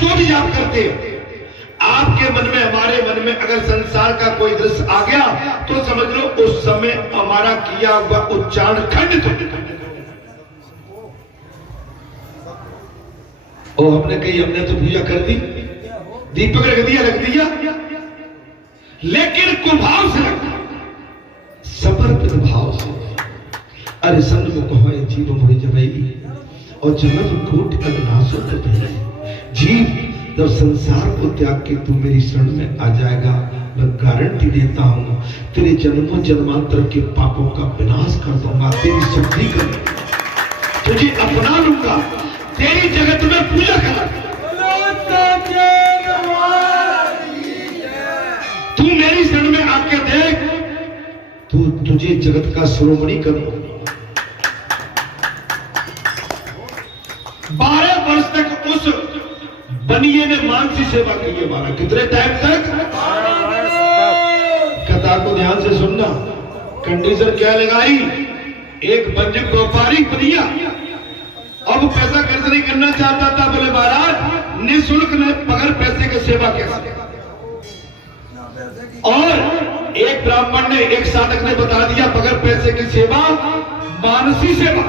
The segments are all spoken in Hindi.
जो भी आप करते हैं, आपके मन में, हमारे मन में अगर संसार का कोई दृश्य आ गया तो समझ लो उस समय हमारा किया हुआ उच्चारण खंडित हो। और हमने कही हमने तो पूजा कर दी, दीपक रख दिया, लेकिन कुभाव से रखा, समर्पित भाव से। अरे सन्मुख हो जीव मोहि जबई और जन्म कोटि अविनाश जीव जब संसार को त्याग के तू मेरी शरण में आ जाएगा, मैं गारंटी देता हूं तेरे जन्मों जन्मांतर के पापों का विनाश कर दूंगा, तेरी शुद्धि कर दूंगा, तुझे अपना लूंगा, तेरी जगत में पूजा करा। तू मेरी शरण में आके देख, तू तुझे जगत का शिरोमणि कर दूंगा। 12 वर्ष तक उस बनिए ने मानसी सेवा की है हमारा। कितने टाइम तक? कथा को ध्यान से सुनना। कंडीशन क्या लगाई? एक बंजक व्यापारी बनिया, अब पैसा खर्च नहीं करना चाहता था, बोले महाराज निःशुल्क बगैर पैसे की सेवा कैसे? और एक ब्राह्मण ने, एक साधक ने बता दिया बगैर पैसे की सेवा मानसी सेवा।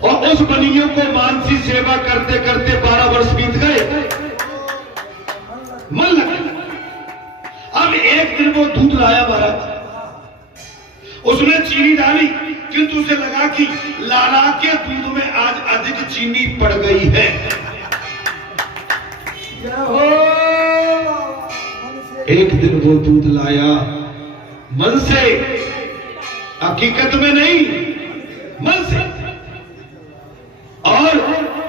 और उस बनियों को मानसी सेवा करते करते 12 वर्ष बीत गए, मन लगा। अब एक दिन वो दूध लाया महाराज, उसमें चीनी डाली, किंतु उसे लगा कि लाला के दूध में आज अधिक चीनी पड़ गई है। एक दिन वो दूध लाया मन से, हकीकत में नहीं, मन से, और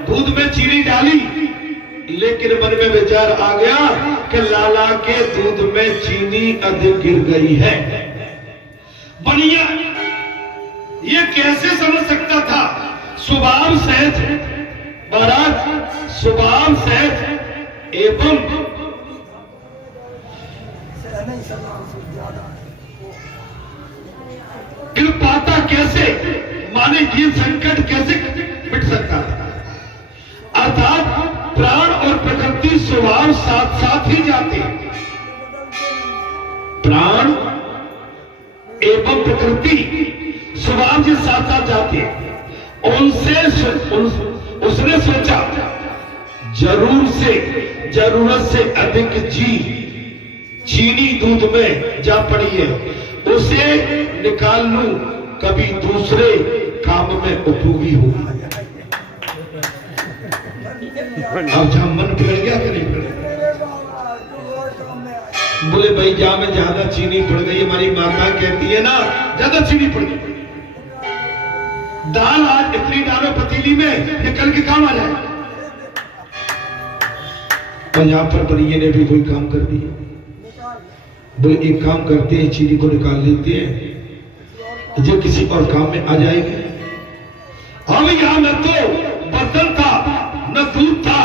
दूध में चीनी डाली, लेकिन मन में विचार आ गया कि लाला के दूध में चीनी अधिक गिर गई है। बनिया ये कैसे समझ सकता था? स्वभाव सहज महाराज, स्वभाव सहज एवं कृपाता कैसे, माने ये संकट कैसे मिट सकता था? अर्थात प्राण और प्रकृति स्वभाव साथ साथ ही जाते हैं। प्राण एवं प्रकृति स्वभाव के साथ साथ जाते हैं। उसने सोचा जरूरत से अधिक चीनी दूध में जा पड़ी है, उसे निकाल लूं, कभी दूसरे काम में उपयोगी होगी। अब जहां मन बिगड़ गया कि नहीं बिगड़ गया? बोले भाई जहां में ज्यादा चीनी पड़ गई, हमारी माता कहती है ना ज्यादा चीनी पड़ गई, दाल आज इतनी डालो पतीली में, ये कल के काम आ जाए। और यहां पर बनिए ने भी कोई काम कर दिया। बोले एक काम करते हैं, चीनी को निकाल लेते हैं, जो किसी और काम में आ जाएगी। हम यहां न तो बर्तन था, न दूध था,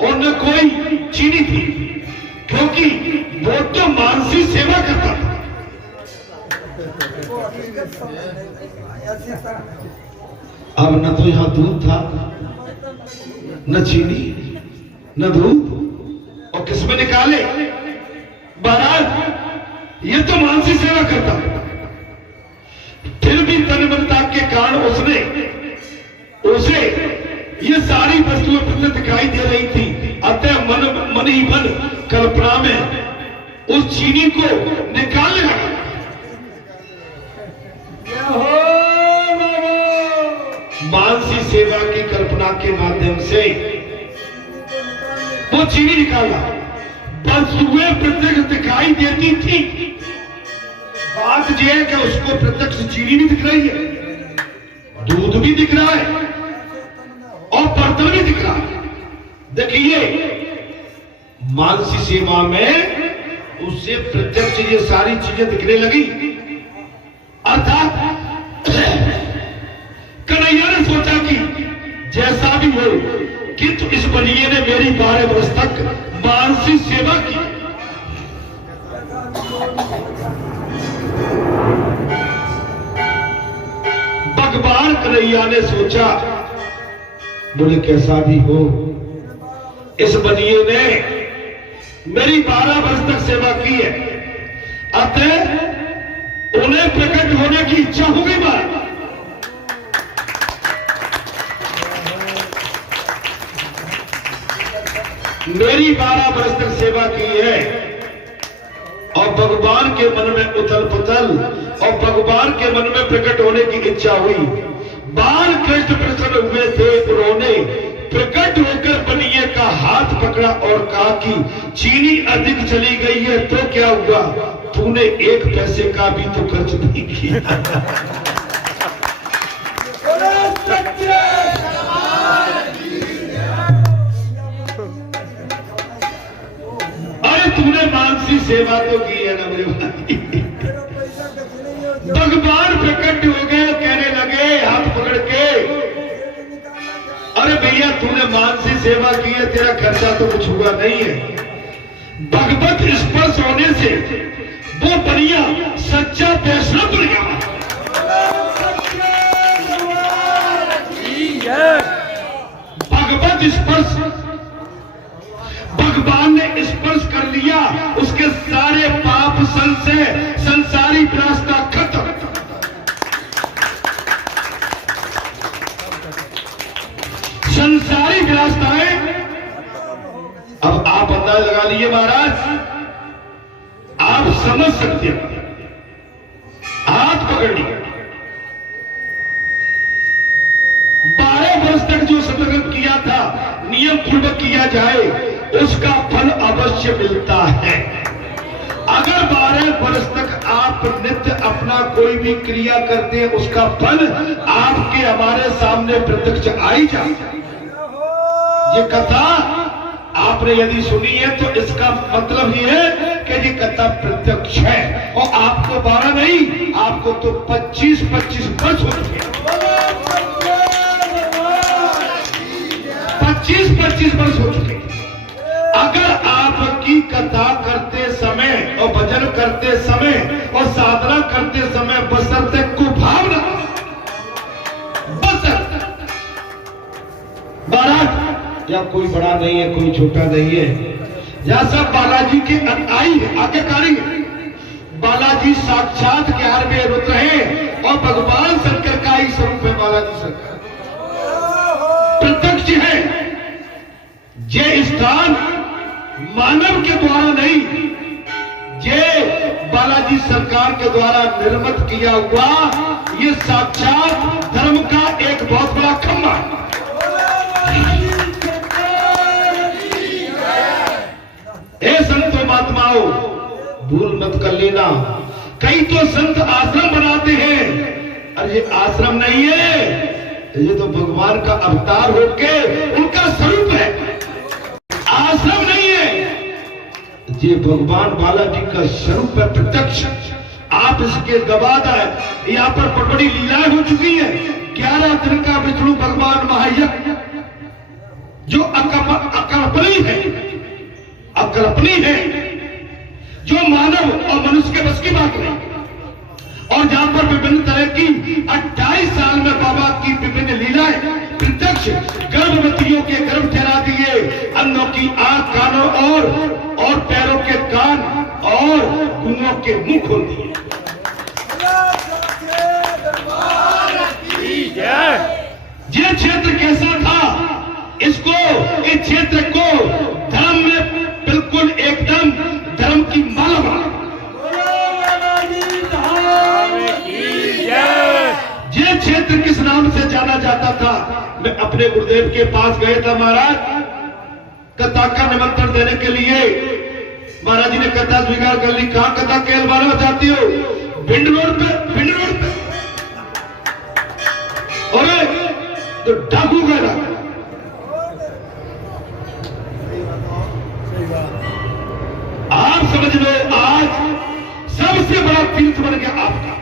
और न कोई चीनी थी, क्योंकि वो तो मानसी सेवा करता था। अब न तो यहां दूध था, न चीनी, न दूध, और किसमें निकाले? महाराज ये तो मानसी सेवा करता था। फिर भी तन्मयता के कारण उसे ये सारी वस्तुएं प्रत्यक्ष दिखाई दे रही थी। अतः मन ही मन कल्पना में उस चीनी को निकालने लगा। मानसी सेवा की कल्पना के माध्यम से वो चीनी निकाला। वस्तुएं प्रत्यक्ष दिखाई देती थी, बात यह है कि उसको प्रत्यक्ष चीनी भी दिख रही है, दूध भी दिख रहा है, और बर्तन भी दिख रहा है। देखिए मानसी सेवा में उसे प्रत्यक्ष ये सारी चीजें दिखने लगी। अर्थात कन्हैया ने सोचा कि जैसा भी हो, किंतु इस बनिए ने मेरी 12 वर्ष तक मानसी सेवा की। भगवान कन्हैया ने सोचा, बोले कैसा भी हो, इस बनिए ने मेरी 12 वर्ष तक सेवा की है, अतः उन्हें प्रकट होने की इच्छा होगी। बात मेरी 12 वर्ष तक सेवा की है और भगवान के मन में उथल पुथल और भगवान के मन में प्रकट होने की इच्छा हुई। बाल कृष्ण प्रसन्न हुए थे, उन्होंने प्रकट होकर बनिए का हाथ पकड़ा और कहा कि चीनी अधिक चली गई है तो क्या हुआ, तूने 1 पैसे का भी तो खर्च नहीं किया। अरे तूने मानसी सेवा तो की है ना मेरे भाई। भगवान प्रकट हो गए, कहने लगे हाथ पकड़ के, अरे भैया तूने मानसी सेवा की है, तेरा खर्चा तो कुछ हुआ नहीं है। भगवत स्पर्श होने से वो बनिया सच्चा वैष्णव बन गया। भगवत स्पर्श, भगवान ने स्पर्श कर लिया, उसके सारे पाप संशय संसारी विलासता खत्म। संसारी विलासताएं, अब आप अंदाज लगा लीजिए महाराज, आप समझ सकते हैं। हाथ पकड़ लिया, 12 वर्ष तक जो सत्संग किया था नियम पूर्वक किया जाए उसका फल अवश्य मिलता है। अगर 12 वर्ष तक आप नित्य अपना कोई भी क्रिया करते हैं उसका फल आपके हमारे सामने प्रत्यक्ष आई जाए। ये कथा आपने यदि सुनी है तो इसका मतलब ये है कि ये कथा प्रत्यक्ष है और आपको 12 नहीं, आपको तो 25-25 वर्ष हो चुके हैं। 25-25 वर्ष हो चुके हैं। अगर आपकी कथा करते समय और भजन करते समय और साधना करते समय बसरते कुभावना, बसरते बारात या कोई बड़ा नहीं है कोई छोटा नहीं है, जैसा बालाजी के आई है आज्ञाकारी है। बालाजी साक्षात 11वें रुद्र है और भगवान शंकर का ही स्वरूप है। बालाजी शंकर प्रत्यक्ष है। ये स्थान मानव के द्वारा नहीं, ये बालाजी सरकार के द्वारा निर्मित किया हुआ ये साक्षात धर्म का एक बहुत बड़ा खंभा है। हे संतो महात्माओं, भूल मत कर लेना। कई तो संत आश्रम बनाते हैं, अरे ये आश्रम नहीं है, ये तो भगवान का अवतार होके उनका स्वरूप है। आश्रम नहीं है, ये भगवान बालाजी का स्वरूप है प्रत्यक्ष। आप इसके गवाह है। यहाँ पर बड़ी बड़ी लीलाएं हो चुकी है। 11 दिन का विष्णु भगवान महायज्ञ जो अकल्पनीय है, अकल्पनीय है, जो मानव और मनुष्य के बस की बात नहीं। और जहां पर विभिन्न तरह की 28 साल में बाबा की विभिन्न लीलाएं प्रत्यक्ष, गर्भवतियों के गर्भ ठहरा दिए, अन्नों की आंख कानों और पैरों के कान और गुंगों के मुंह खोल दिए। ये क्षेत्र कैसा था, इसको इस क्षेत्र को धर्म में बिल्कुल एकदम धर्म की माला बना। ये क्षेत्र किस नाम से जाना जाता था? मैं अपने गुरुदेव के पास गया था महाराज, कथा का निमंत्रण देने के लिए। महाराज जी ने कथा स्वीकार कर ली। कहां कथा कहलवाना चाहती हो? भिंड रोड पे, भिंड रोड पे। और तो डाकू गया। आप समझ लो आज सबसे बड़ा तीर्थ बन गया आपका।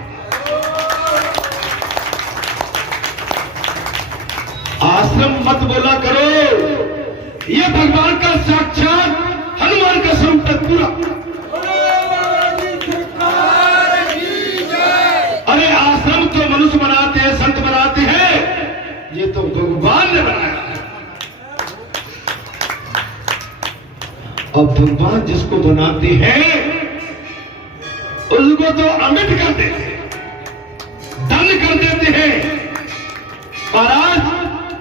आश्रम मत बोला करो, ये भगवान का साक्षात हनुमान का स्वरूप है पूरा। अरे आश्रम तो मनुष्य बनाते हैं, संत बनाते हैं, ये तो भगवान ने बनाया। और भगवान जिसको बनाते हैं उसको तो अमिट कर देते हैं, दंड कर देते हैं, महाराज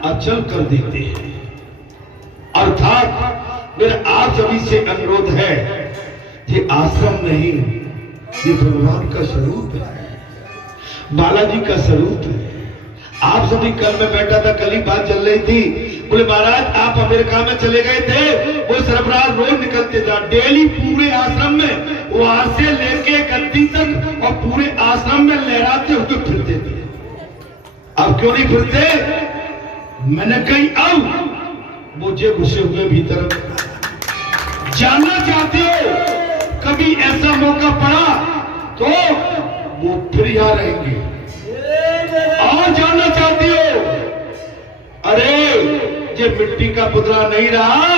अचल कर देते हैं। अर्थात मेरा आप सभी से अनुरोध है, ये आश्रम नहीं, ये भगवान का स्वरूप है, बालाजी का स्वरूप है। आप सभी, कल मैं बैठा था, कल ही बात चल रही थी, बोले महाराज आप अमेरिका में चले गए थे, वो सरबराह रोज निकलते था डेली पूरे आश्रम में, वहां से लेके गद्दी तक और पूरे आश्रम में लहराते हुए फिरते थे। अब क्यों नहीं फिरते? मैंने कही अब मुझे घुसे हुए भीतर जानना चाहते हो, कभी ऐसा मौका पड़ा तो वो फिर यहां रहेंगे। और जानना चाहते हो, अरे ये मिट्टी का पुतला नहीं रहा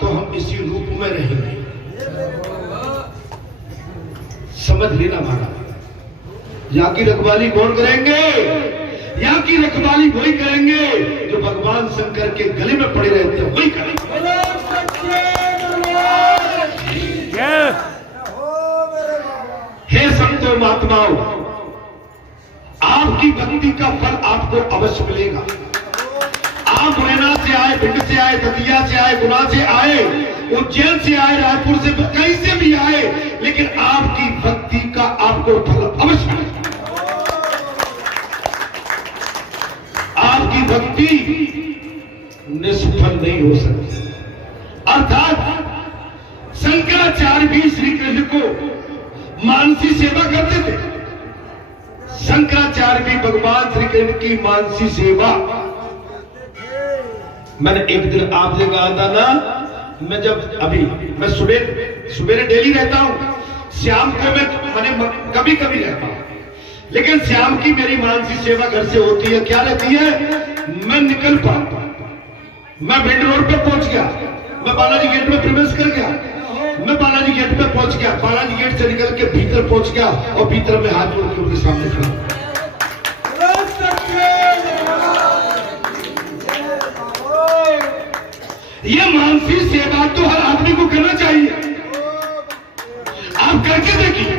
तो हम इसी रूप में रहेंगे। समझ लेना महाराज, यहाँ की रखवाली कौन करेंगे? यहाँ की रखवाली वही करेंगे जो भगवान शंकर के गले में पड़े रहते हैं, वही करेंगे। हे संतो महात्माओं, आपकी भक्ति का फल आपको अवश्य मिलेगा। आप मुरैना से आए, भिंड से आए, दतिया से आए, गुना से आए, उज्जैन से आए, रायपुर से, कहीं से भी आए, लेकिन आपकी भक्ति का आपको फल अवश्य मिलेगा। आपकी भक्ति निष्फल नहीं हो सकती। अर्थात शंकराचार्य भी श्री कृष्ण को मानसी सेवा करते थे। शंकराचार्य भी भगवान श्री कृष्ण की मानसी सेवा। मैंने एक दिन आपसे कहा था ना, मैं जब अभी मैं सुबह डेली रहता हूं, शाम को मैंने कभी कभी रहता हूं, लेकिन शाम की मेरी मानसी सेवा घर से होती है। क्या रहती है? मैं निकल पाता, मैं भिंड रोड पे पहुंच गया, मैं बालाजी गेट में प्रवेश कर गया, मैं बालाजी गेट पे पहुंच गया, बालाजी गेट से निकल के भीतर पहुंच गया और भीतर में हाथ जोड़ के उनके सामने खड़ा। यह मानसी सेवा तो हर आदमी को करना चाहिए। आप करके देखिए,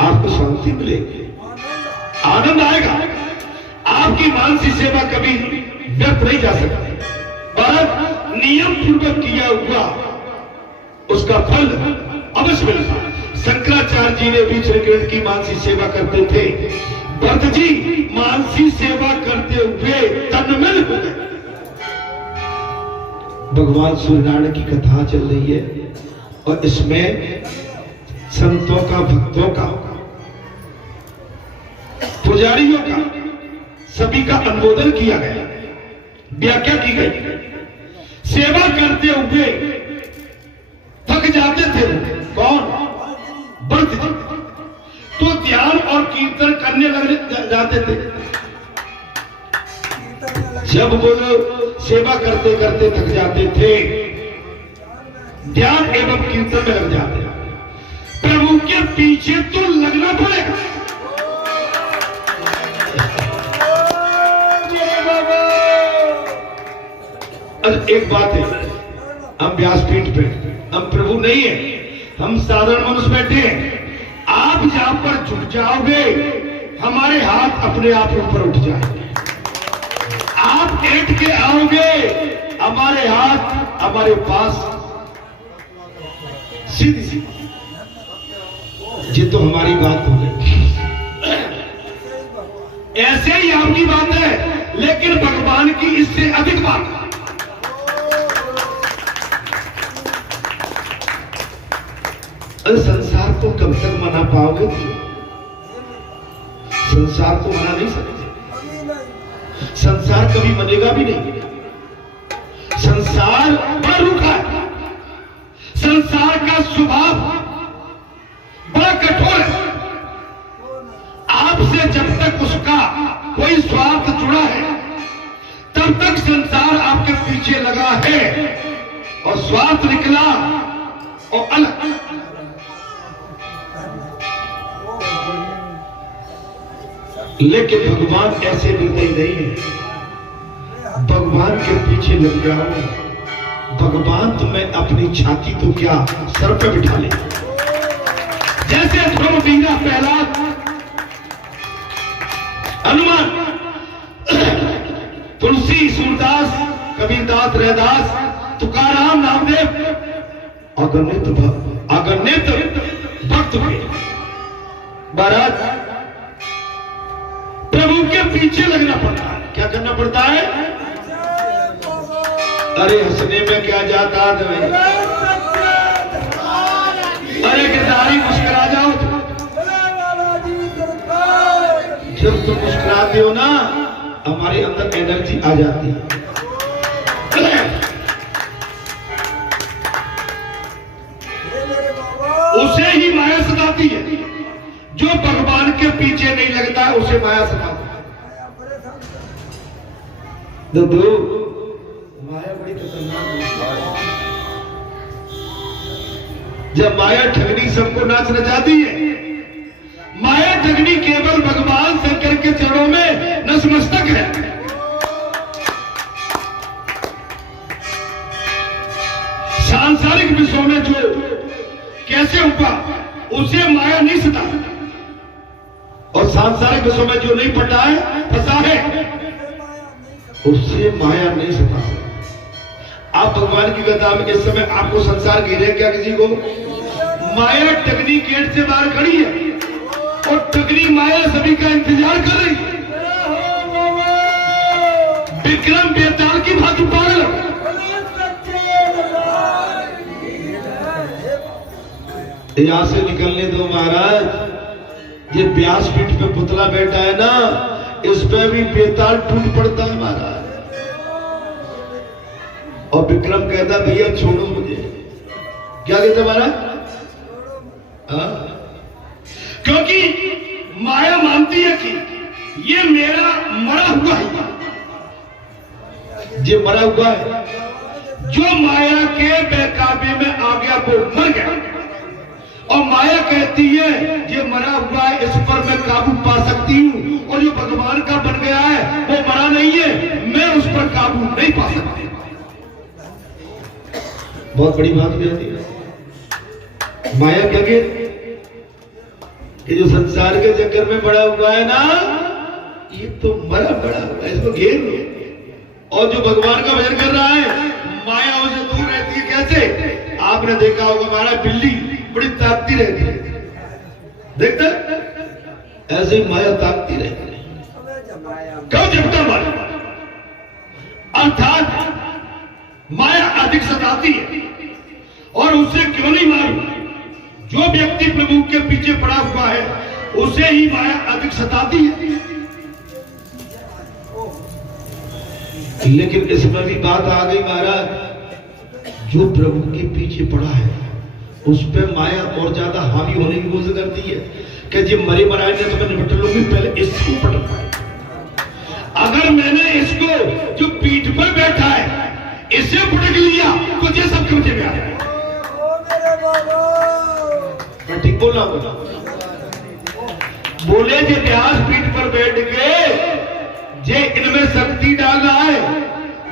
आपको शांति मिलेगी, आनंद आएगा। आपकी मानसी सेवा कभी व्यर्थ नहीं जा सकती, पर नियम पूर्वक किया हुआ उसका फल अवश्य मिलता। शंकराचार्य जी ने भी श्री कृष्ण की मानसी सेवा करते थे। भरत जी मानसी सेवा करते हुए तन्मय हो गए। भगवान सूर्यनारायण की कथा चल रही है और इसमें संतों का, भक्तों का, पुजारियों का, सभी का अनुमोदन किया गया, व्याख्या की गई। सेवा करते हुए थक जाते थे कौन? भक्त जी। तो ध्यान और कीर्तन करने लग जाते थे। जब वो सेवा करते करते थक जाते थे, ध्यान एवं कीर्तन में लग जाते। प्रभु के पीछे तो लगना पड़ेगा। एक बात है, हम व्यासपीठ पे, हम प्रभु नहीं है, हम साधारण मनुष्य बैठे हैं। आप जहां पर झुक जाओगे, हमारे हाथ अपने आप ऊपर उठ जाएंगे। आप लेट के आओगे, हमारे हाथ हमारे पास सीधी। ये तो हमारी बात हो गई। ऐसे ही आपकी बात है, लेकिन भगवान की इससे अधिक बात है। संसार को कब तक मना पाओगे? संसार को मना नहीं सकते। संसार कभी मनेगा भी नहीं। संसार बड़ा रूखा है। संसार का स्वभाव बड़ा कठोर है। आपसे जब तक उसका कोई स्वार्थ जुड़ा है, तब तक संसार आपके पीछे लगा है, और स्वार्थ निकला और अलग। लेकिन भगवान ऐसे निर्दयी नहीं है। भगवान के पीछे लग जाओ, भगवान तुम्हें अपनी छाती तो क्या सर पे बिठा ले। जैसे ध्रुव वीरा प्रहलाद, हनुमान, तुलसी, सूरदास, कबीरदास, रैदास, तुकाराम, नामदेव, अगणित भक्त हुए। महाराज प्रभु के पीछे लगना पड़ता है। क्या करना पड़ता है? अरे हंसने में क्या जाता है? अरे गिरधारी मुस्कुरा जाओ। जब तुम मुस्कुराते हो ना, हमारे अंदर एनर्जी आ जाती है। उसे ही माया सताती है। जो भगवान के पीछे नहीं लगता है उसे माया सताती है। माया बड़ी खतरनाक है। जब माया ठगनी सबको नाच नचाती है। माया ठगनी केवल भगवान शंकर के चरणों में नतमस्तक है। सांसारिक विषयों में जो कैसे हुआ उसे माया नहीं सताती, और सांसारिक विषयों में जो नहीं फटा है, फंसा है, उससे माया नहीं सताती। आप भगवान की कथा में इस समय आपको संसार घेरे क्या? किसी को माया टकनी गेट से बाहर खड़ी है और टकनी माया सभी का इंतजार कर रही है। विक्रम बेताल की भांति पागल है। यहां से निकलने दो महाराज। ये व्यासपीठ पे पुतला बैठा है ना, इस पे भी बेताल टूट पड़ता है महाराज। और विक्रम कहता भैया छोड़ो मुझे। क्या कहता महाराज? क्योंकि माया मानती है कि ये मेरा मरा हुआ है, ये मरा हुआ है। जो माया के बेकाबू में आ गया वो मर गया, और माया कहती है ये मरा हुआ है, इस पर मैं काबू पा सकती हूँ, और जो भगवान का बन गया है वो मरा नहीं है, मैं उस पर काबू नहीं पा सकती। बहुत बड़ी बात कहती है माया। क्या कहती कि जो संसार के चक्कर में बड़ा हुआ है ना, ये तो मरा बड़ा हुआ है, इसको घेर लो। और जो भगवान का भजन कर रहा है, माया उसे दूर रहती है। कैसे? आपने देखा होगा हमारा बिल्ली बड़ी ताकती रहती है, देखते ऐसे ही माया ताकती रहती है। क्यों झपटा मारा? अर्थात माया अधिक सताती है। और उसे क्यों नहीं मारू? जो व्यक्ति प्रभु के पीछे पड़ा हुआ है उसे ही माया अधिक सताती है। लेकिन इसमें भी बात आ गई महाराज, जो प्रभु के पीछे पड़ा है उस पर माया और ज्यादा हावी होने की कोशिश करती है कि जी मरे मराए ने तो मैं निपट लूंगी, पहले इसको पटक पाए। अगर मैंने इसको जो पीठ पर बैठा है इसे पटक लिया तो ये सब कब्जे में आ जाए। मैं ठीक बोल रहा हूं? बोले जे व्यास पीठ पर बैठ के जे इनमें शक्ति डाल रहा है,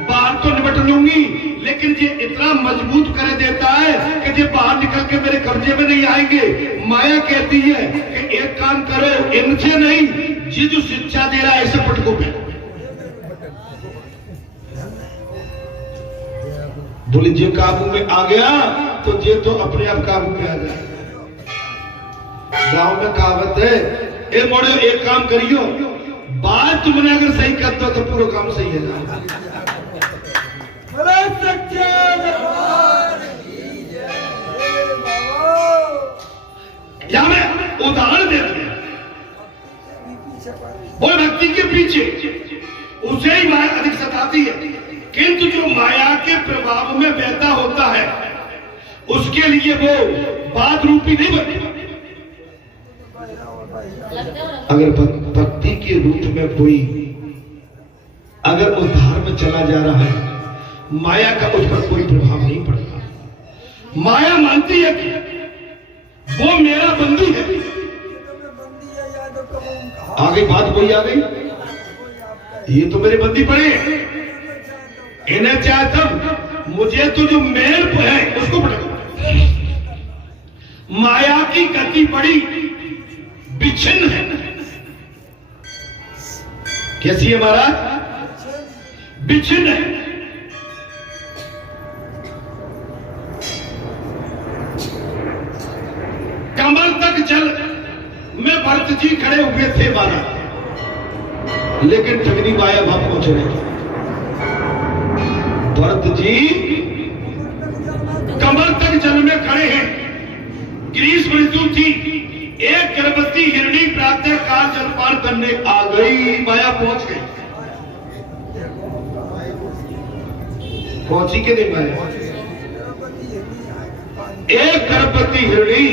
बाहर तो निपट लूंगी, लेकिन ये इतना मजबूत कर देता है कि ये बाहर निकल के मेरे कब्जे में नहीं आएंगे। माया कहती है कि एक काम करो, इनसे नहीं, ये जो शिक्षा दे रहा है इसे पटको पे। बोले जे काबू में आ गया तो ये तो अपने आप काबू में आ गया। गांव में कहावत है, ए मोड़े एक काम करियो, बात तुमने अगर सही कर दो तो पूरा काम सही है। या मैं उदाहरण देता हूं, वो भक्ति के पीछे उसे ही माया अधिक सताती है, किंतु जो माया के प्रभाव में बहता होता है उसके लिए वो बात रूपी नहीं बनती। अगर भक्ति के रूप में कोई अगर उद्धार में चला जा रहा है, माया का उस पर कोई प्रभाव नहीं पड़ता। माया मानती है कि वो मेरा बंदी है। आगे बात कोई आ गई, ये तो मेरे बंदी पड़े, इन्हें चाहे तब मुझे तो जो मेल है उसको पढ़ो। माया की गति बड़ी विच्छिन्न है। कैसी है महाराज? विच्छिन्न है। कमर तक जल में भरत जी खड़े हुए थे महाराज, लेकिन ठगनी माया वहां पहुंच रहे। भरत जी कमर तक जल में खड़े हैं। ग्रीष्म ऋतु थी। एक गर्भवती हिरणी प्रातः काल जलपान करने आ गई। माया पहुंच गई। पहुंची के नहीं माया? एक गर्भवती हिरणी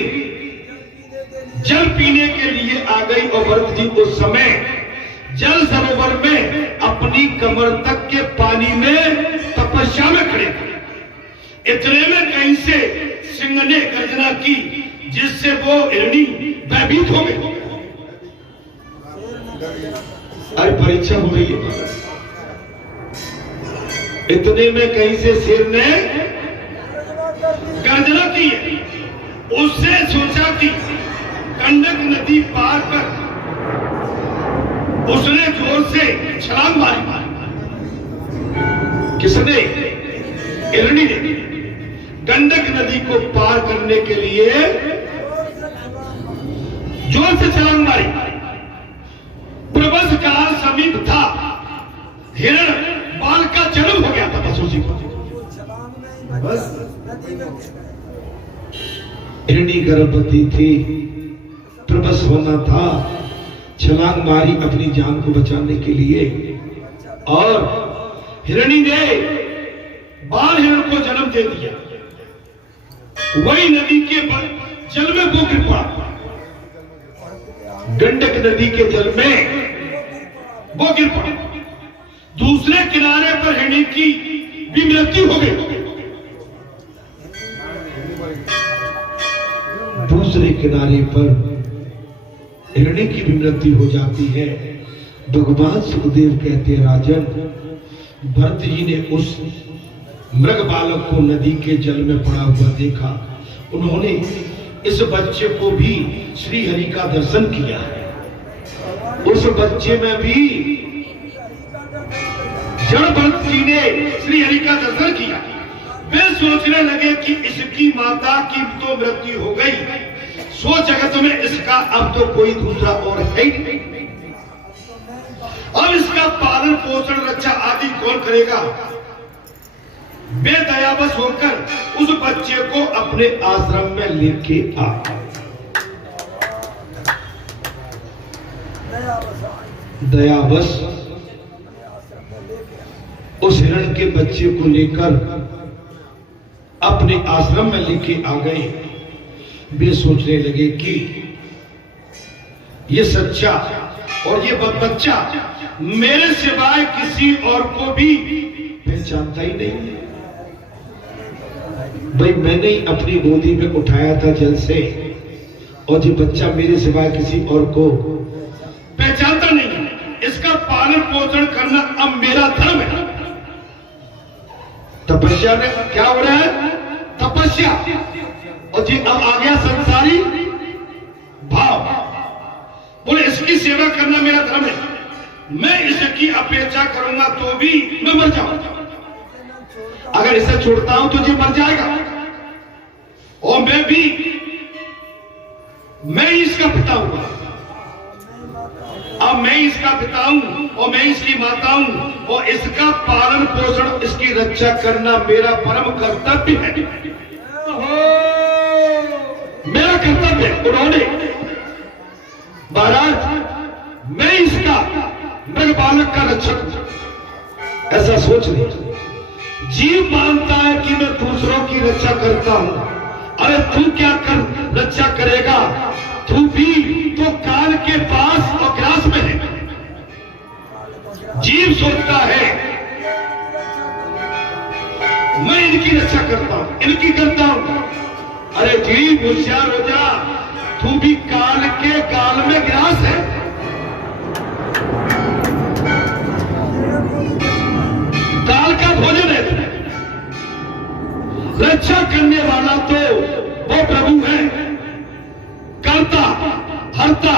जल पीने के लिए आ गई और भरत जी उस समय जल सरोवर में अपनी कमर तक के पानी में तपस्या में खड़े थे। इतने में कहीं से सिंह ने गर्जना की, जिससे वो हिरणी भयभीत हो गई। अरे परीक्षा हो रही है। इतने में कहीं से शेर ने गर्जना की है। उससे सोचा कि गंडक नदी पार कर उसने जोर से छलांग मारी। किसने? हिरणी ने। गंडक नदी को पार करने के लिए जोर से छलांग मारी। प्रबस काल समीप था। हिरण बाल का जन्म हो गया था पशु जी को। बस हिरणी गर्भवती थी, प्रबस होना था। छलांग मारी अपनी जान को बचाने के लिए, और हिरणी ने बाल हिरण को जन्म दे दिया। वही नदी के जल में वो गिर पड़ा। गंडक नदी के जल में वो गिर पड़ा। दूसरे किनारे पर हिरणी की भी मृत्यु हो गई। दूसरे किनारे पर हिरणी की भी मृत्यु हो जाती है। भगवान सुखदेव कहते हैं, राजन, भरत जी ने उस मृग बालक को नदी के जल में पड़ा हुआ देखा। उन्होंने इस बच्चे को भी श्री हरि का दर्शन किया। उस बच्चे में भी जब भरत जी ने श्री हरि का दर्शन किया, वे सोचने लगे कि इसकी माता की तो मृत्यु हो गई, सो जगत में इसका अब तो कोई दूसरा और है ही नहीं। अब इसका पालन पोषण रक्षा आदि कौन करेगा? वे दयावश होकर उस बच्चे को अपने आश्रम में लेके आ। दयावश उस हिरण के बच्चे को लेकर अपने आश्रम में लेके आ गए। वे सोचने लगे कि ये सच्चा और ये बच्चा मेरे सिवाय किसी और को भी पहचानता ही नहीं। भाई मैंने ही अपनी गोदी में उठाया था जल से, और ये बच्चा मेरे सिवाय किसी और को पहचानता नहीं। इसका पालन पोषण करना अब मेरा धर्म है। तपस्या में क्या हो रहा है? तपस्या। और जी अब आ गया संसारी भाव। बोले इसकी सेवा करना मेरा धर्म है। मैं इसकी अपेक्षा करूंगा तो भी मैं मर जाऊंगा। अगर इसे छोड़ता हूं तो जी मर जाएगा, और मैं इसका पिता हूं। अब मैं इसका पिता हूं और मैं इसकी माता हूं, और इसका पालन पोषण, इसकी रक्षा करना मेरा परम कर्तव्य है। मेरा कर्तव्य है। उन्होंने महाराज मैं इसका मृग बालक का रक्षक हूं, ऐसा सोच लिया। जीव मानता है कि मैं दूसरों की रक्षा करता हूं। अरे तू क्या कर रक्षा करेगा? तू भी तो काल के पास और ग्रास में है। जीव सोचता है मैं इनकी रक्षा करता हूं, इनकी करता हूं। अरे जीव होशियार हो जा, तू भी काल के काल में ग्रास है। काल का भोजन है। रक्षा करने वाला तो वो प्रभु है, करता हरता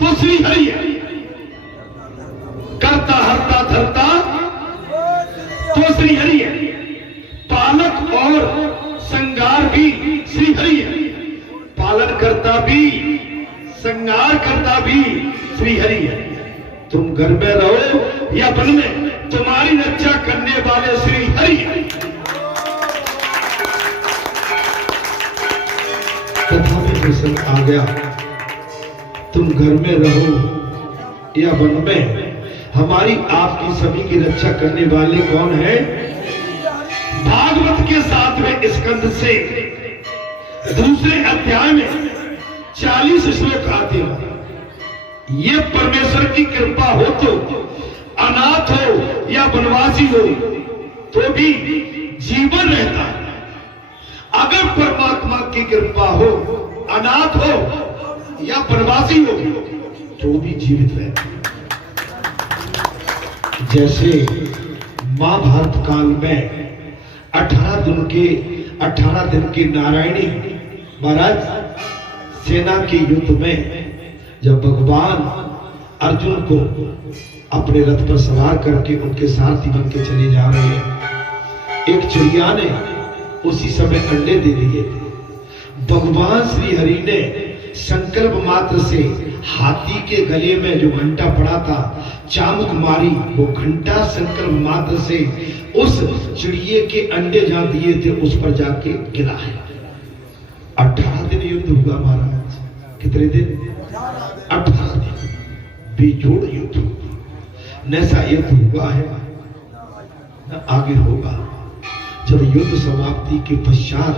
तो श्री हरि है। करता हरता धरता तो श्री हरि है। पालक और संगार भी श्री हरि है। पालन करता भी संगार करता भी श्री हरि है। तुम घर में रहो या वन में, तुम्हारी रक्षा करने वाले श्री हरि है। कथा में प्रसंग आ गया, तुम घर में रहो या वन में, हमारी आपकी सभी की रक्षा करने वाले कौन है? भागवत के 7वें स्कंद से दूसरे अध्याय में 40 श्लोक आते हैं। ये परमेश्वर की कृपा हो तो अनाथ हो या वनवासी हो तो भी जीवन रहता है। अगर परमात्मा की कृपा हो, अनाथ हो या वनवासी हो तो भी जीवित रहता है। जैसे महाभारत काल में 18 दिन के नारायणी महाराज सेना के युद्ध में जब भगवान अर्जुन को अपने रथ पर सवार करके उनके सारथी बन के चले जा रहे हैं, एक चिड़िया ने उसी समय अंडे दे दिए थे। भगवान श्री हरि ने संकल्प मात्र से हाथी के गले में जो घंटा पड़ा था, चामुक मारी, वो घंटा संकल्प मात्र से उस चिड़िए के अंडे जहां दिए थे उस पर जाके गिरा है। 18 दिन युद्ध हुआ महाराज। कितने दिन? 18 दिन बेजोड़ युद्ध हुआ। नैसा युद्ध हुआ है न आगे होगा। जब युद्ध समाप्ति के पश्चात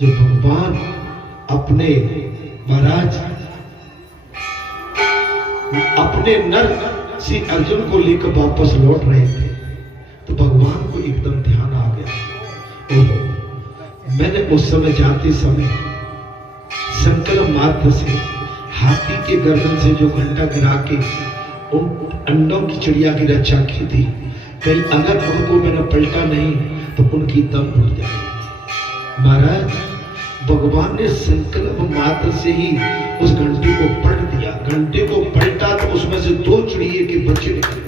जब भगवान अपने महाराज अपने नर श्री अर्जुन को लेकर वापस लौट रहे थे तो भगवान को एकदम ध्यान आ गया, ओहो मैंने उस समय जाते समय संकल्प मात्र से हाथी के गर्दन से जो घंटा गिरा के उन अंडों की चिड़िया की रक्षा की थी, कहीं अगर उनको मैंने पलटा नहीं तो उनकी दम उठ जाए। महाराज भगवान ने संकल्प मात्र से ही उस घंटे को पलट दिया। घंटे को पलटा तो उसमें से 2 चिड़िए के बच्चे निकले।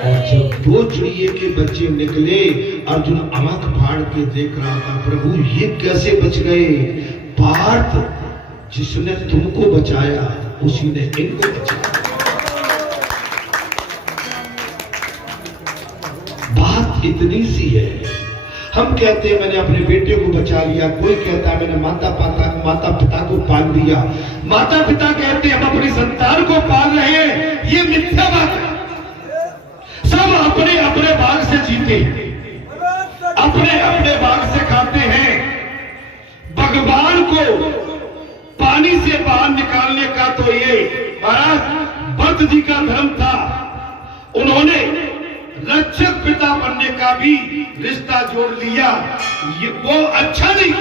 और जब 2 चिड़िए के बच्चे निकले, अर्जुन आंख फाड़ के देख रहा था, प्रभु ये कैसे बच गए? पार्थ जिसने तुमको बचाया उसी ने इनको बचाया। बात इतनी सी है। हम कहते हैं मैंने अपने बेटे को बचा लिया, कोई कहता है मैंने माता पिता को पाल दिया। माता पिता कहते हैं हम अपनी संतान को पाल रहे हैं, ये मिथ्या बात है। सब अपने अपने भाग से जीते, अपने अपने भाग से खाते हैं। भगवान को पानी से बाहर निकालने का तो ये महाराज भरत जी का धर्म था। उन्होंने रक्षक पिता बनने का भी रिश्ता जोड़ लिया। ये वो अच्छा नहीं,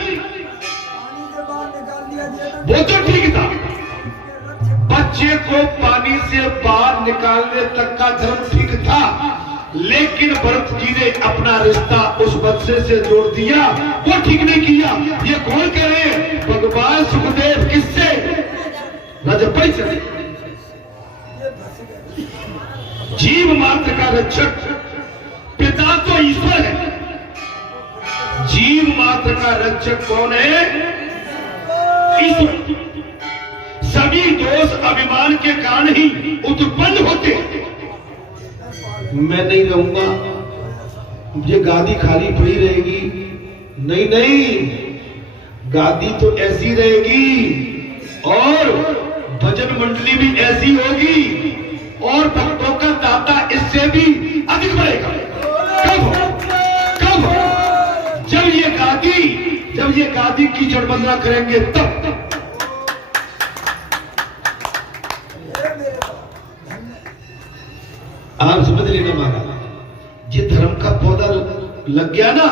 वो तो ठीक था। बच्चे को पानी से बाहर निकालने तक का धर्म ठीक था, लेकिन भरत जी ने अपना रिश्ता उस बच्चे से जोड़ दिया, वो ठीक नहीं किया। ये कौन कह रहे हैं? भगवान सुखदेव। किससे? रजपई से। जीव मात्र का रक्षक पिता तो ईश्वर है, जीव मात्र का रक्षक कौन है? ईश्वर। सभी दोष अभिमान के कारण ही उत्पन्न होते हैं। मैं नहीं रहूंगा, ये गादी खाली पड़ी रहेगी। नहीं नहीं, गादी तो ऐसी रहेगी और भजन मंडली भी ऐसी होगी और भक्तों का दाता इससे भी अधिक बढ़ेगा। कब जब ये गादी कीचड़ बंदना करेंगे तब। आप समझ लेना महाराज, ये धर्म का पौधा लग गया ना,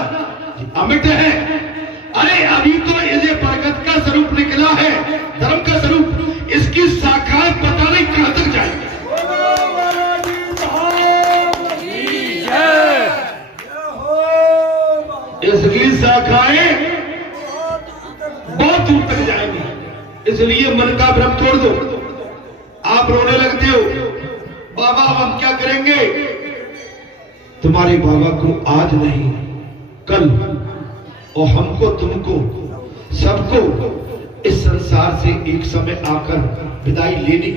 अमिट है। अरे अभी तो ये बरगद का स्वरूप निकला है, धर्म का स्वरूप, इसकी शाखाएं पता नहीं कहां तक जाएगी। शाखाएं बहुत दूर तक जाएंगी, इसलिए मन का भ्रम तोड़ दो। आप रोने लगते हो, बाबा अब हम क्या करेंगे? तुम्हारे बाबा को आज नहीं कल, और हमको तुमको सबको इस संसार से एक समय आकर विदाई लेनी